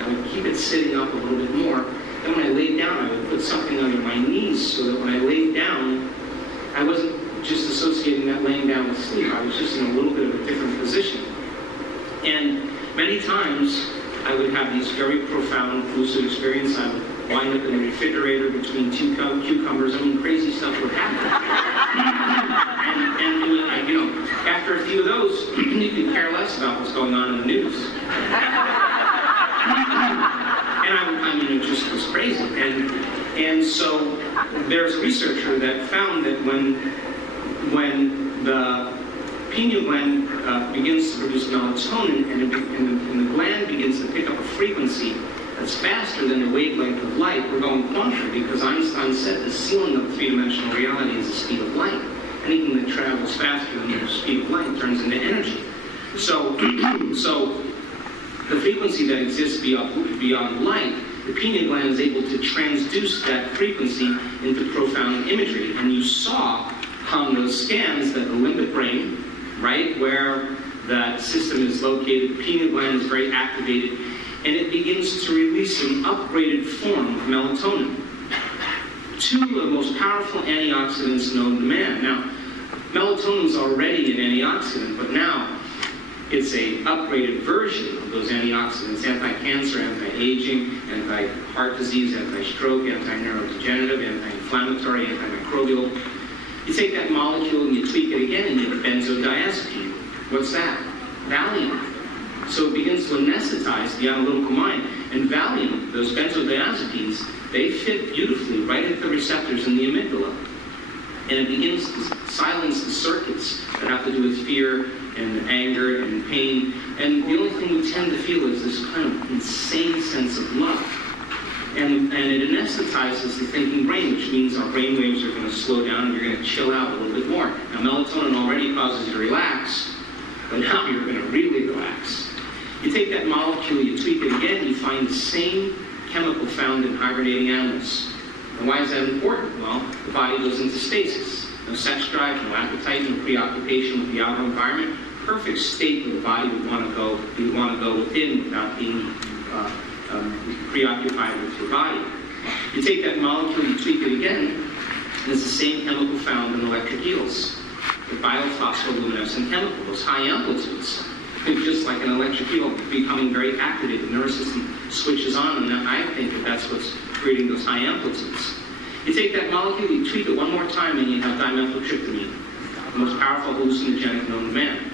I would keep it sitting up a little bit more. Then when I laid down, I would put something under my knees so that when I laid down, I wasn't just associating that laying down with sleep. I was just in a little bit of a different position. And many times, I would have these very profound lucid experiences. I would wind up in the refrigerator between 2 cucumbers. I mean, crazy stuff would happen. and you know, after a few of those, you could care less about what's going on in the news. And I mean, it just was crazy. And so there's a researcher that found that when the pineal gland begins to produce melatonin, and the gland begins to pick up a frequency that's faster than the wavelength of light, we're going quantum, because Einstein said the ceiling of three-dimensional reality is the speed of light. Anything that travels faster than the speed of light turns into energy. So the frequency that exists beyond light, the pineal gland is able to transduce that frequency into profound imagery. And you saw on those scans that the limbic brain, right, where that system is located, the pineal gland is very activated, and it begins to release an upgraded form of melatonin. 2 of the most powerful antioxidants known to man. Now, melatonin is already an antioxidant, but now it's an upgraded version of those antioxidants: anti-cancer, anti-aging, anti-heart disease, anti-stroke, anti-neurodegenerative, anti-inflammatory, antimicrobial. You take that molecule and you tweak it again and you get benzodiazepine. What's that? Valium. So it begins to anesthetize the analytical mind. And Valium, those benzodiazepines, they fit beautifully right at the receptors in the amygdala. And it begins to silence the circuits that have to do with fear and anger and pain. And the only thing we tend to feel is this kind of insane sense of love. And it anesthetizes the thinking brain, which means our brain waves are going to slow down and you're going to chill out a little bit more. Now, melatonin already causes you to relax, but now you're going to really relax. You take that molecule, you tweak it again, you find the same chemical found in hibernating animals. And why is that important? Well, the body goes into stasis. No sex drive, no appetite, no preoccupation with the outer environment. Perfect state where the body would want to go. You would want to go within without being preoccupied with your body. You take that molecule, you tweak it again, and it's the same chemical found in electric eels. The biophospholuminescent chemical, those high amplitudes. Think just like an electric eel becoming very activated. The nervous system switches on, and I think that's what's creating those high amplitudes. You take that molecule, you tweak it one more time, and you have dimethyltryptamine, the most powerful hallucinogenic known to man.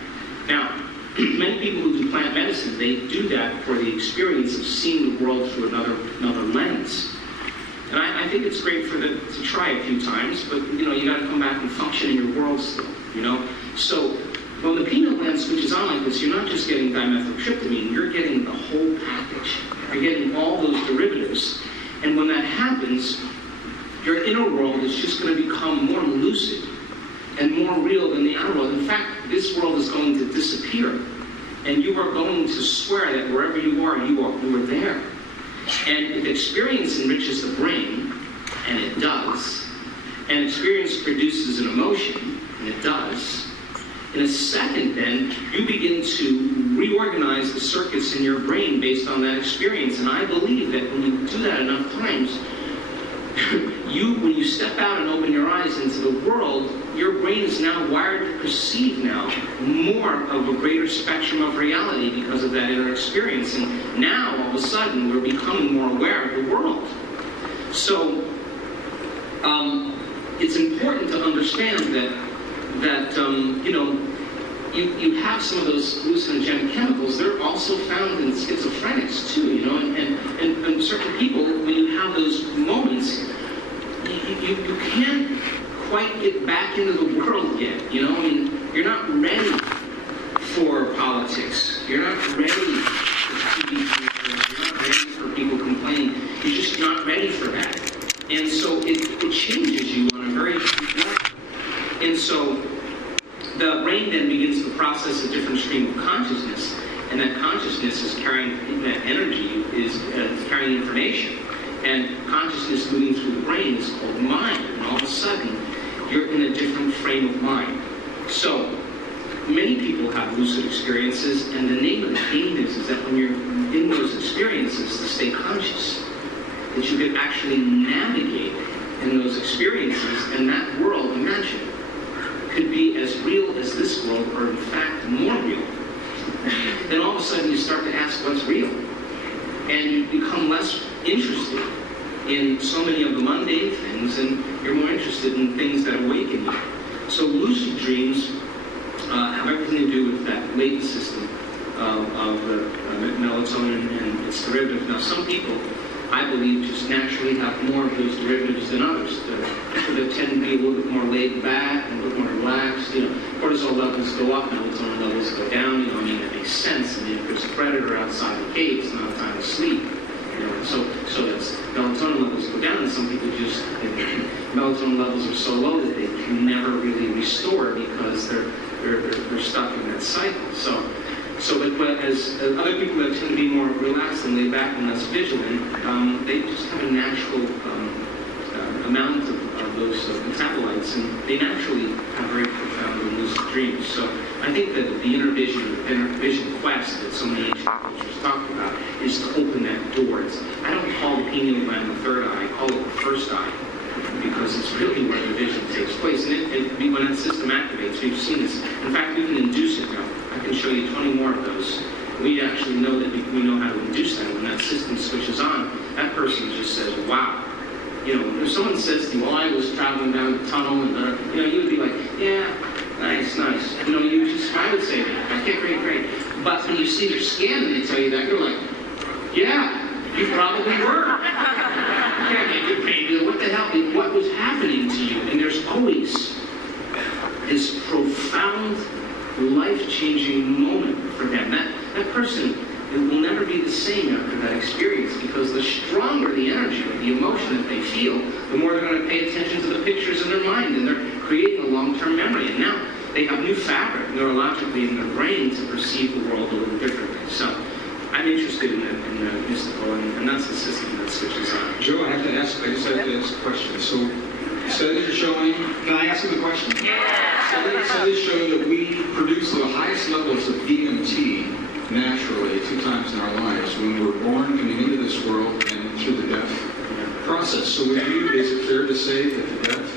Now, many people who do plant medicine, they do that for the experience of seeing the world through another lens. And I think it's great for them to try a few times, but you got to come back and function in your world still. So when the pineal gland switches on like this, you're not just getting dimethyltryptamine, you're getting the whole package. You're getting all those derivatives. And when that happens, your inner world is just going to become more lucid and more real than the outer world. In fact, this world is going to disappear. And you are going to swear that wherever you are there. And if experience enriches the brain, and it does, and experience produces an emotion, and it does, in a second then, you begin to reorganize the circuits in your brain based on that experience. And I believe that when you do that enough times, when you step out and open your eyes into the world, your brain is now wired to perceive now more of a greater spectrum of reality because of that inner experience. And now, all of a sudden, we're becoming more aware of the world. So, it's important to understand that you have some of those hallucinogenic chemicals. They're also found in schizophrenics too, and certain people, when you have those moments, you can't quite get back into the world yet, you're not ready for politics. You're not ready for TV programs. You're not ready for people complaining. You're just not ready for that. And so it changes you on a very deep level. And so the brain then begins to process a different stream of consciousness, and that consciousness is carrying, that energy is carrying information. And consciousness moving through the brain is called mind, and all of a sudden, you're in a different frame of mind. So, many people have lucid experiences, and the name of the game is that when you're in those experiences, to stay conscious, that you can actually navigate in those experiences, and that world, imagine, could be as real as this world, or in fact, more real. Then all of a sudden you start to ask what's real. And you become less interested in so many of the mundane things, and you're more interested in things that awaken you. So lucid dreams have everything to do with that latent system of the melatonin and its derivatives. Now some people, I believe, just naturally have more of those derivatives than others. They tend to be a little bit more laid back and a little more relaxed. Cortisol levels go up, melatonin levels go down. That makes sense. If there's a predator outside the cave, it's not a time to sleep. So that's melatonin levels go down, and some people just melatonin levels are so low that they can never really restore because they're stuck in that cycle. But as other people that tend to be more relaxed and laid back and less vigilant, they just have a natural amount of those metabolites, and they naturally have very profound and lucid dreams. So I think that the inner vision quest that so many ancient cultures talk about is to open that door. I don't call the pineal gland the third eye, I call it the first eye, because it's really where the vision takes place. And when that system activates, we've seen this. In fact, we can induce it now. I can show you 20 more of those. We actually know that we know how to induce them. When that system switches on, that person just says, wow. If someone says to you, well, I was traveling down the tunnel, and you would be like, yeah, nice. I would say that. Okay, great. But when you see their scan and they tell you that, you're like, yeah, you probably were. What the hell? What was happening to you? And there's always this profound, life-changing moment for them. That person it will never be the same after that experience, because the stronger the energy, the emotion that they feel, the more they're going to pay attention to the pictures in their mind, and they're creating a long-term memory. And now they have new fabric neurologically in their brain to perceive the world a little differently. So I'm interested in the mystical, and that's the system that switches on. Joe, I just have to ask a question. So studies are showing, can I ask you the question? Yeah. Studies show that we produce the highest levels of DMT naturally 2 times in our lives, when we're born, coming into this world, and through the death process. So with you, is it fair to say that the death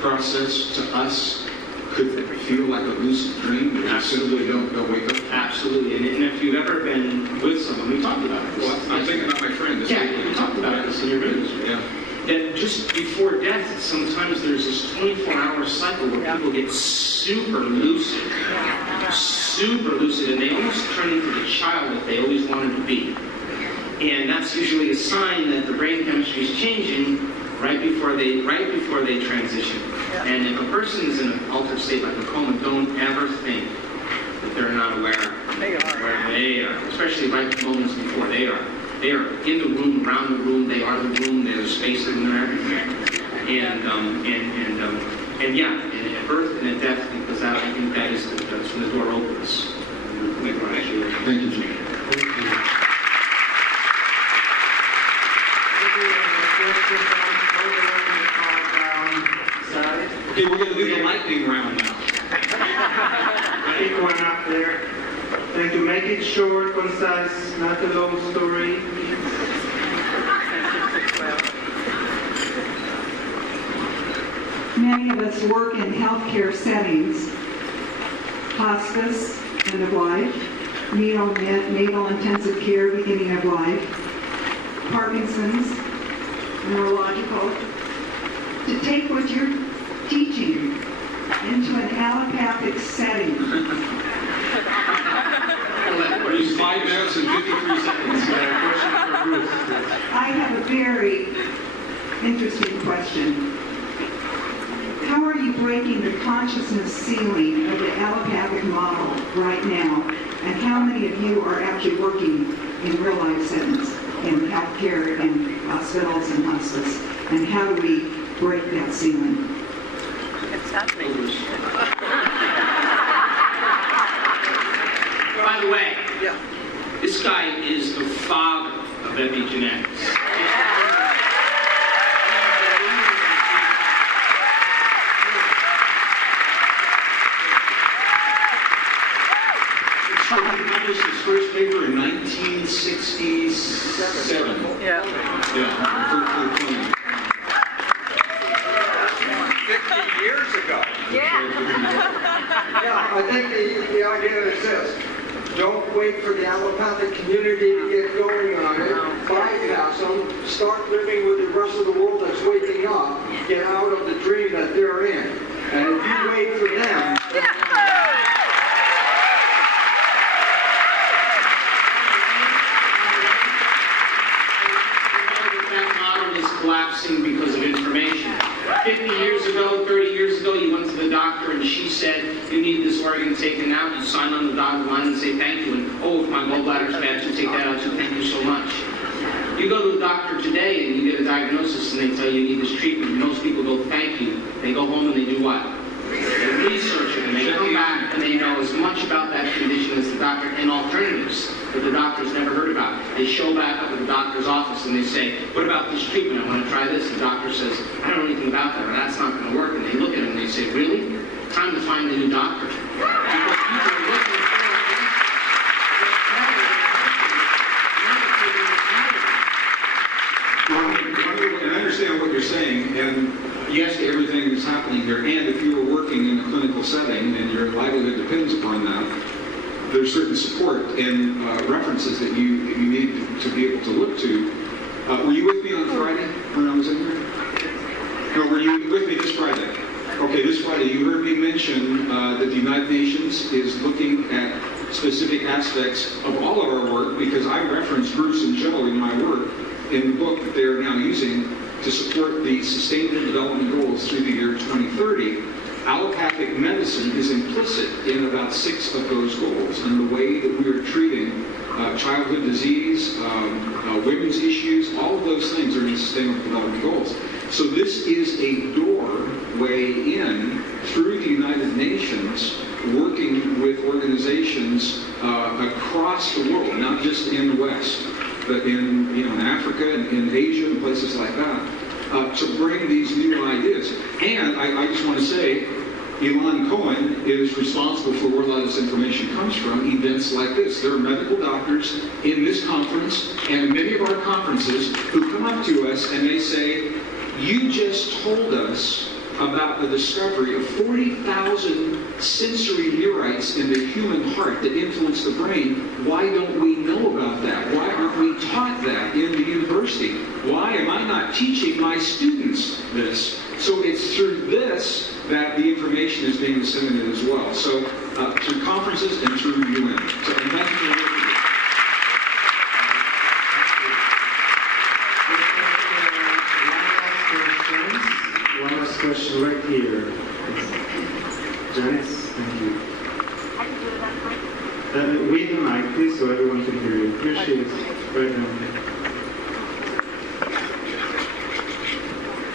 process to us could feel like a lucid dream? We simply don't wake up? Absolutely. And if you've ever been with someone, we talked about this. Well, I'm thinking about my friend. We talked about this in your videos. Yeah. That just before death, sometimes there's this 24-hour cycle where people get super lucid, and they almost turn into the child that they always wanted to be. And that's usually a sign that the brain chemistry is changing right before they transition. And if a person is in an altered state like a coma, don't ever think that they're not aware of where they are, especially right moments before they are. They are in the room, around the room. They are the room. They're the space, and they're everything. And yeah, and at birth and at death, because that, I think that is that's when the door opens. Thank you, Jim. Okay, we're going to do the lightning round now. Pick one up there. Thank you. Make it short, concise, not a long story. Many of us work in healthcare settings, hospice, end of life, neonatal intensive care, beginning of life, Parkinson's, neurological. To take what you're teaching into an allopathic setting. Use 5 minutes and 53 seconds. I have a very interesting question. How are you breaking the consciousness ceiling of the allopathic model right now? And how many of you are actually working in real life settings, in healthcare and hospitals and hospice? And how do we break that ceiling? It's happening. By the way, this guy is the father of epigenetics. He published his first paper in 1967. Yeah. Yeah, 50 years ago. Yeah. Yeah, I think the idea is this. Don't wait for the allopathic community to get going on it. Bypass them. Start living with the rest of the world that's waking up. Get out of the dream that they're in. And if you wait for them... That model is collapsing because of information. 50 years ago, 30 years ago, you went to the doctor and she said, you need this organ taken out. You sign on the dotted line and say thank you. And, oh, if my gallbladder's bad, you take that out, so thank you so much. You go to a doctor today and you get a diagnosis and they tell you need this treatment. Most people go, thank you. They go home and they do what? They research it and they come back and they know as much about that condition as the doctor and alternatives that the doctor's never heard about. They show back up at the doctor's office and they say, what about this treatment? I want to try this. The doctor says, I don't know anything about that, or that's not going to work. And they look at him and they say, really? Time to find a new doctor. Because people are looking for and I understand what you're saying, and yes to everything that's happening here, and if you were working in a clinical setting and your livelihood depends upon that, there's certain support and references that you need to be able to look to. Were you with me on Friday when I was in here? No, were you with me this Friday? Okay, this Friday you heard me mention that the United Nations is looking at specific aspects of all of our work, because I referenced Bruce and Joe in my work in the book that they are now using to support the Sustainable Development Goals through the year 2030. allopathic medicine is implicit in about 6 of those goals, and the way that we are treating childhood disease, women's issues, all of those things are in Sustainable Development Goals. So this is a doorway in through the United Nations, working with organizations across the world, not just in the West, but in Africa and in Asia and places like that, to bring these new ideas. And I just want to say, Elon Cohen is responsible for where a lot of this information comes from, events like this. There are medical doctors in this conference and many of our conferences who come up to us and they say, you just told us about the discovery of 40,000 sensory neurites in the human heart that influence the brain. Why don't we know about that? Why aren't we taught that in the university? Why am I not teaching my students this? So it's through this that the information is being disseminated as well. So through conferences and through UN. So and thank you for working. One last question right here. Janice, thank you. With the mic, please, so everyone can hear you. Here she is, right now.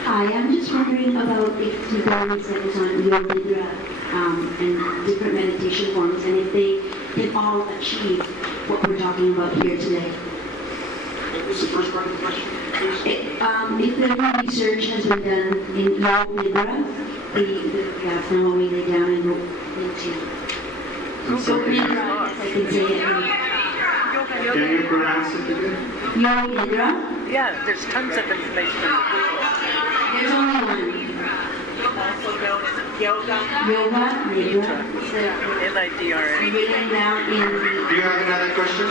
Hi, I'm just wondering about the developments that was on Yoga Nidra and different meditation forms, and if they can all achieve what we're talking about here today. What was the first part of the question? If the research has been done in Yoga Nidra, the asana we lay down and go into. So Nidra, as I can say it. Can you pronounce it again? Yoga Nidra? Yeah, there's tons of information. There's only one. Also known as yoga. Yoga Nidra. It's Nidra. written down in the... Do you have another question?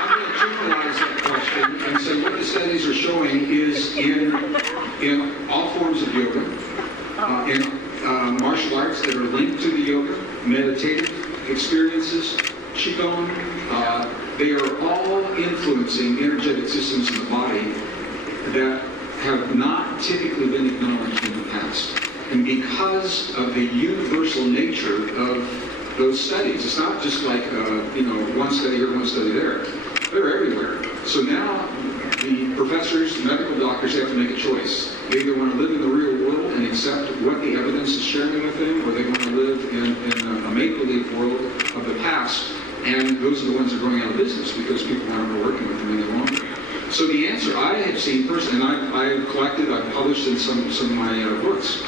I'm going to generalize that question and say what the studies are showing is in all forms of yoga, in martial arts that are linked to the yoga, meditative experiences, qigong, they are all influencing energetic systems in the body that have not typically been acknowledged in the past. And because of the universal nature of those studies, it's not just like one study here, one study there. They're everywhere. So now the professors, medical doctors have to make a choice. They either want to live in the real world and accept what the evidence is sharing with them, or they want to live in a make-believe world of the past. And those are the ones that are going out of business because people aren't working with them any longer. So the answer I have seen personally, and I've collected, I've published in some of my books,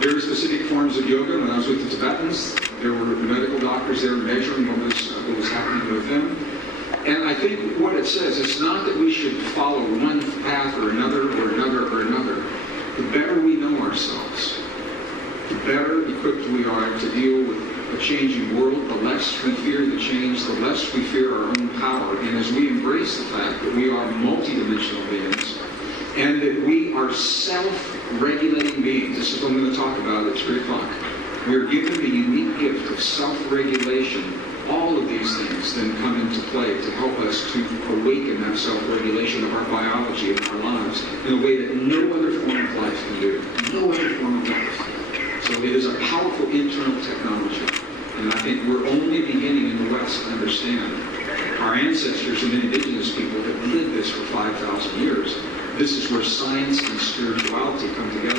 very specific forms of yoga. When I was with the Tibetans, there were medical doctors there measuring what was happening with them. And I think what it says, it's not that we should follow one path or another or another or another. The better we know ourselves, the better equipped we are to deal with a changing world, the less we fear the change, the less we fear our own power. And as we embrace the fact that we are multidimensional beings and that we are self-regulating beings, this is what I'm going to talk about at 3 o'clock. We are given the unique gift of self-regulation. All of these things then come into play to help us to awaken that self-regulation of our biology and our lives in a way that no other form of life can do. No other form of life. So it is a powerful internal technology. And I think we're only beginning in the West to understand. Our ancestors and indigenous people have lived this for 5,000 years. This is where science and spirituality come together.